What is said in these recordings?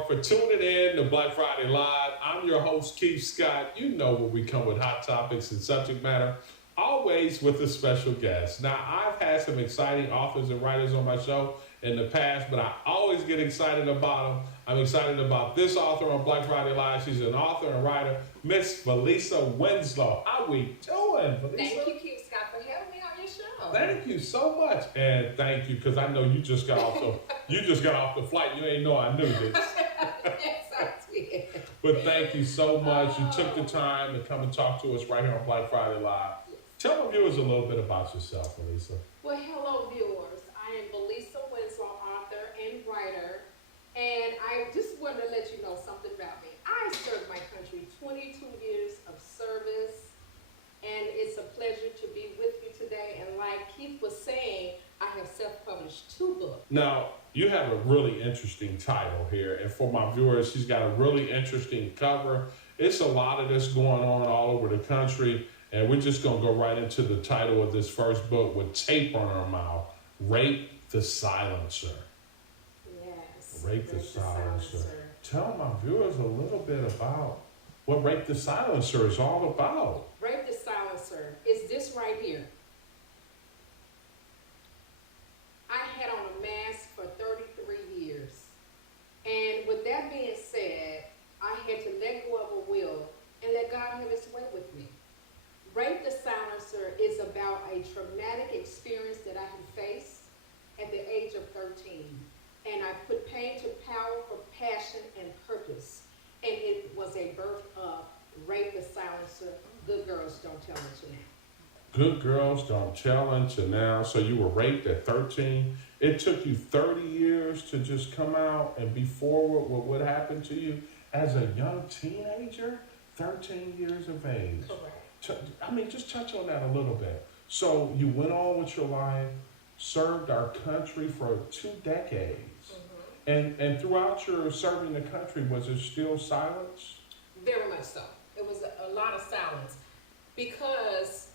y'all for tuning in to Black Friday Live. I'm your host, Keith Scott. You know where we come with hot topics and subject matter, always with a special guest. Now, I've had some exciting authors and writers on my show in the past, but I always get excited about them. I'm excited about this author on Black Friday Live. She's an author and writer, Miss Valessa Winslow. How we doing, Valessa? Thank you, Keith Scott, for having me on your show. Thank you so much, and thank you because I know you just got off the flight. You ain't know I knew this. Yes, I did. But thank you so much. You took the time to come and talk to us right here on Black Friday Live. Tell the viewers a little bit about yourself, Valessa. Well, hello, viewers. I am Valessa Winslow, author and writer, and I just wanted to let you know something about me. I served my country 22 years of service, and it's a pleasure to be with you today. And like Keith was saying, I have self-published 2 books. Now, you have a really interesting title here, and for my viewers, she's got a really interesting cover. It's a lot of this going on all over the country, and we're just going to go right into the title of this first book with tape on her mouth, Rape the Silencer. Yes. Rape the Silencer. Tell my viewers a little bit about what Rape the Silencer is all about. Rape the Silencer is this right here. I had on a mask for 33 years. And with that being said, I had to let go of a will and let God have his way with me. Rape the Silencer is about a traumatic experience that I had faced at the age of 13. And I put pain to power for passion and purpose. And it was a birth of Rape the Silencer. Good girls don't tell until now. Good girls don't tell until now. So you were raped at 13. It took you 30 years to just come out and be forward with what happened to you as a young teenager, 13 years of age. Correct. I mean, just touch on that a little bit. So you went on with your life, served our country for 2 decades. Mm-hmm. And throughout your serving the country, was there still silence? Very much so. It was a lot of silence because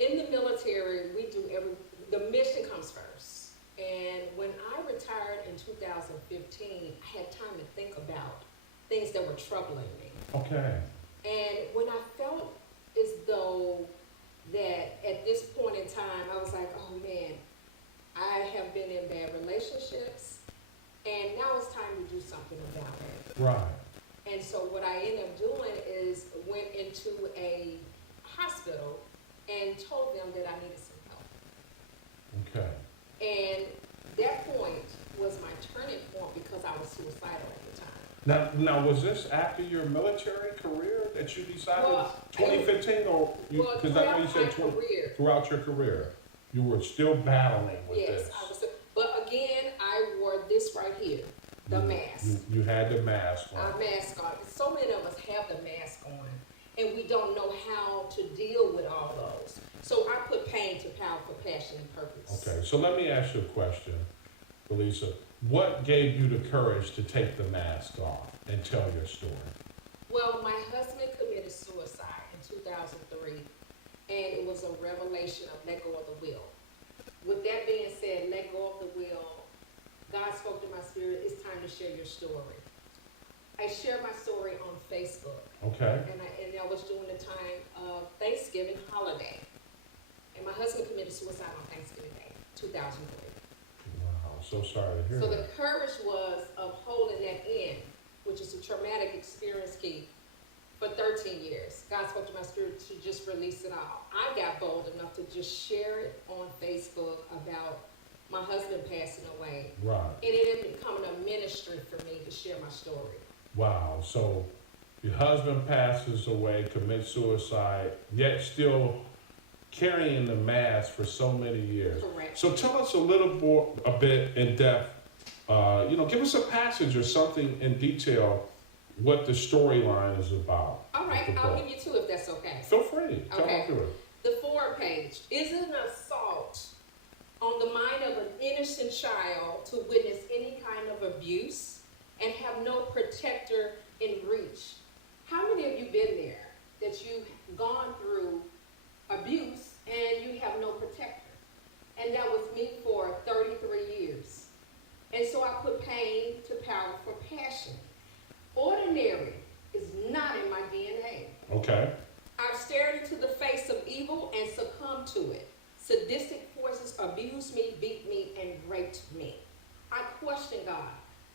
in the military, the mission comes first. And when I retired in 2015, I had time to think about things that were troubling me. Okay. And when I felt as though that at this point in time, I was like, oh man, I have been in bad relationships, and now it's time to do something about it. Right. And so what I ended up doing is went into a hospital and told them that I needed some help. Okay. And that point was my turning point because I was suicidal at the time. Now, was this after your military career that you decided, Well, 2015, or because I know you said throughout your career, you were still battling with this. Yes, I was. But again, I wore this right here, the mask. You had the mask on. Our mask on. So many of us have the mask on, and we don't know how to deal with all those. So I put pain to power for passion and purpose. Okay, so let me ask you a question, Valessa. What gave you the courage to take the mask off and tell your story? Well, my husband committed suicide in 2003, and it was a revelation of let go of the will. With that being said, let go of the will. God spoke to my spirit, it's time to share your story. I shared my story on Facebook. Okay. And I was during the time of Thanksgiving holiday. And my husband committed suicide on Thanksgiving Day, 2003. Wow, so sorry to hear So that. the courage was of holding that in, which is a traumatic experience, Keith, for 13 years. God spoke to my spirit to just release it all. I got bold enough to just share it on Facebook about my husband passing away. Right. And it ended up becoming a ministry for me to share my story. Wow, so your husband passes away, commits suicide, yet still carrying the mask for so many years. Correct. So tell us a bit in depth, give us a passage or something in detail what the storyline is about. All right, I'll give you 2 if that's okay. Feel free. Tell me through it. The forward page is an assault on the mind of an innocent child to witness any kind of abuse and have no protector in reach. How many of you been there that you've gone through abuse and you have no protector? And that was me for 33 years. And so I put pain to power for passion. to it. Sadistic forces abused me, beat me, and raped me. I questioned God.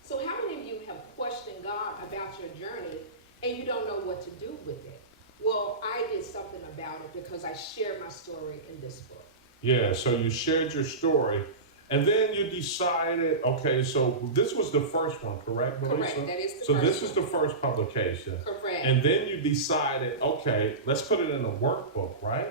So how many of you have questioned God about your journey and you don't know what to do with it? Well, I did something about it because I shared my story in this book. Yeah, so you shared your story, and then you decided, okay, so this was the first one, correct, Valessa? Correct, that is the so first this one. is the first publication. Correct. And then you decided, okay, let's put it in a workbook, right?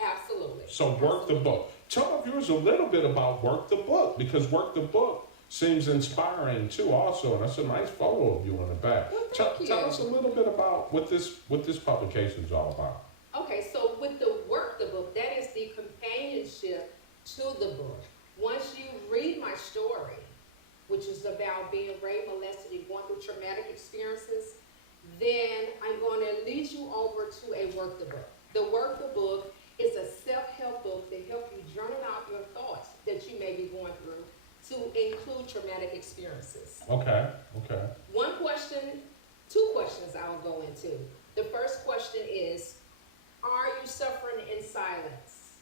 Absolutely. So Work the Book. Tell our viewers a little bit about Work the Book, because Work the Book seems inspiring too also, and that's a nice photo of you on the back. Well, Tell us a little bit about what this publication is all about. Okay, so with the Work the Book, that is the companionship to the book. Once you read my story, which is about being raped, molested, and going through traumatic experiences, then I'm going to lead you over to a Work the Book. The Work the Book is a self-help book to help you journal out your thoughts that you may be going through to include traumatic experiences. Okay. Two questions I'll go into. The first question is, are you suffering in silence?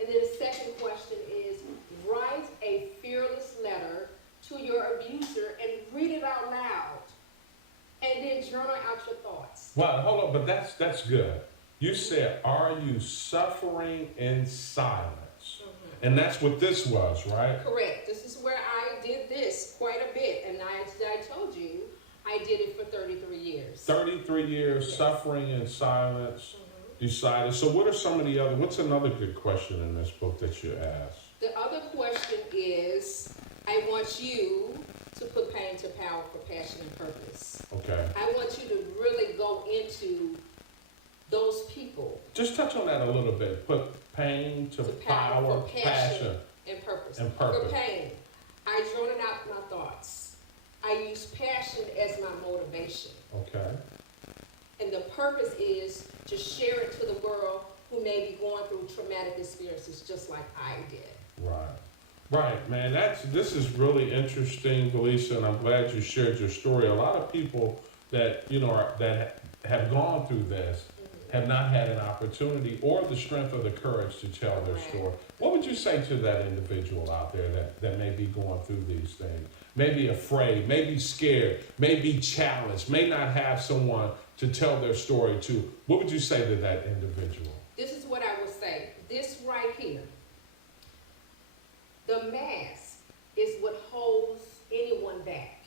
And then the second question is, write a fearless letter to your abuser and read it out loud. And then journal out your thoughts. Well, hold on, but that's good. You said, are you suffering in silence? Mm-hmm. And that's what this was, right? Correct. This is where I did this quite a bit. And I told you, I did it for 33 years. 33 years, yes. Suffering in silence. Mm-hmm. Decided. So what's another good question in this book that you asked? The other question is, I want you to put pain to power for passion and purpose. Okay. I want you to really go into those people. Just touch on that a little bit. Put pain to power, passion, and purpose. For pain, I journal out my thoughts. I use passion as my motivation. Okay. And the purpose is to share it to the world who may be going through traumatic experiences just like I did. Right, man. This is really interesting, Valessa, and I'm glad you shared your story. A lot of people that that have gone through this have not had an opportunity or the strength or the courage to tell their story. What would you say to that individual out there that may be going through these things? May be afraid, may be scared, may be challenged, may not have someone to tell their story to. What would you say to that individual? This is what I would say. This right here. The mask is what holds anyone back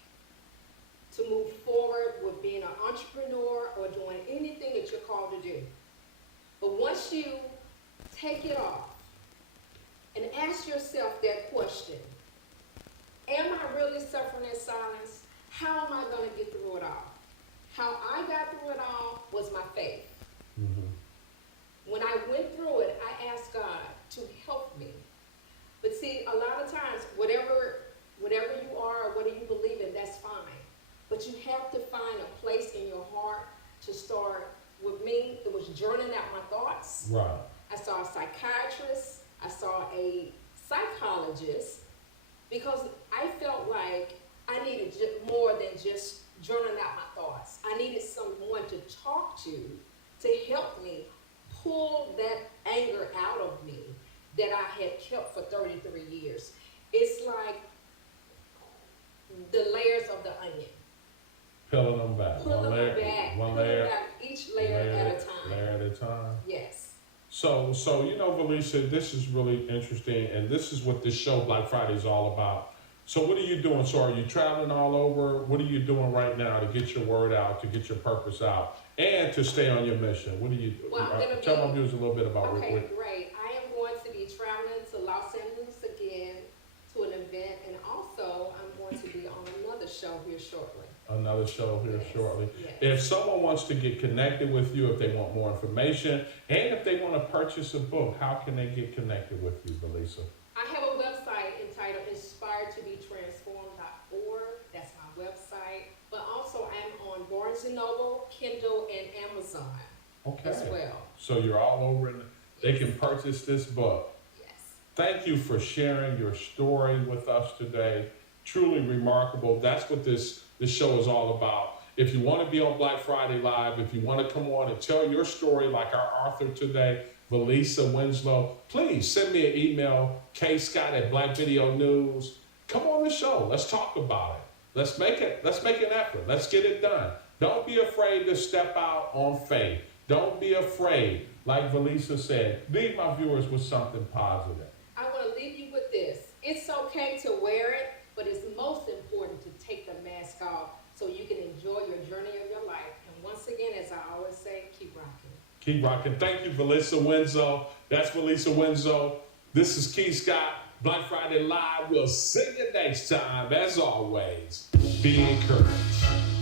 to move forward with being an entrepreneur or doing anything that you're called to do. But once you take it off and ask yourself that question, am I really suffering in silence? How am I going to get through it all? How I got through it all was my faith. Mm-hmm. When I went through it, I asked God to help me. But see, a lot of times, whatever you are or whatever you believe in, that's fine. But you have to find a place in your heart to start. With me, it was journaling out my thoughts. Right. I saw a psychiatrist. I saw a psychologist because I felt like I needed more than just journaling out my thoughts. I needed someone to talk to help me pull that anger out of me that I had kept for 33 years. It's like the layers of the onion. Peeling them back. One layer back, each layer at a time. Layer at a time. Yes. So Valessa, this is really interesting, and this is what this show Black Friday is all about. So what are you doing? So are you traveling all over? What are you doing right now to get your word out, to get your purpose out, and to stay on your mission? What are you doing? Well, tell my viewers a little bit about Okay, great. I am going to be traveling to Los Angeles again to an event, and also I'm going to be on another show here shortly. Another show here shortly. Yes. If someone wants to get connected with you, if they want more information, and if they want to purchase a book, how can they get connected with you, Valessa? I have a website entitled inspiredtobetransformed.org. That's my website. But also I'm on Barnes & Noble, Kindle, and Amazon as well. So you're all over. They can purchase this book. Yes. Thank you for sharing your story with us today. Truly remarkable. That's what this show is all about. If you want to be on Black Friday Live, if you want to come on and tell your story like our author today, Valessa Winslow. Please send me an email, kscott@Black Video News. Come on the show. Let's talk about it. Let's make an effort. Let's get it done. Don't be afraid to step out on faith. Don't be afraid. Like Valessa said, leave my viewers with something positive. I want to leave you with this. It's okay to wear it, but it's most important to take the mask off so you can enjoy your journey of your life. And once again, as I always say, keep rocking. Keep rocking. Thank you, Valessa Winslow. That's Valessa Winslow. This is Keith Scott, Black Friday Live. We'll see you next time. As always, be encouraged.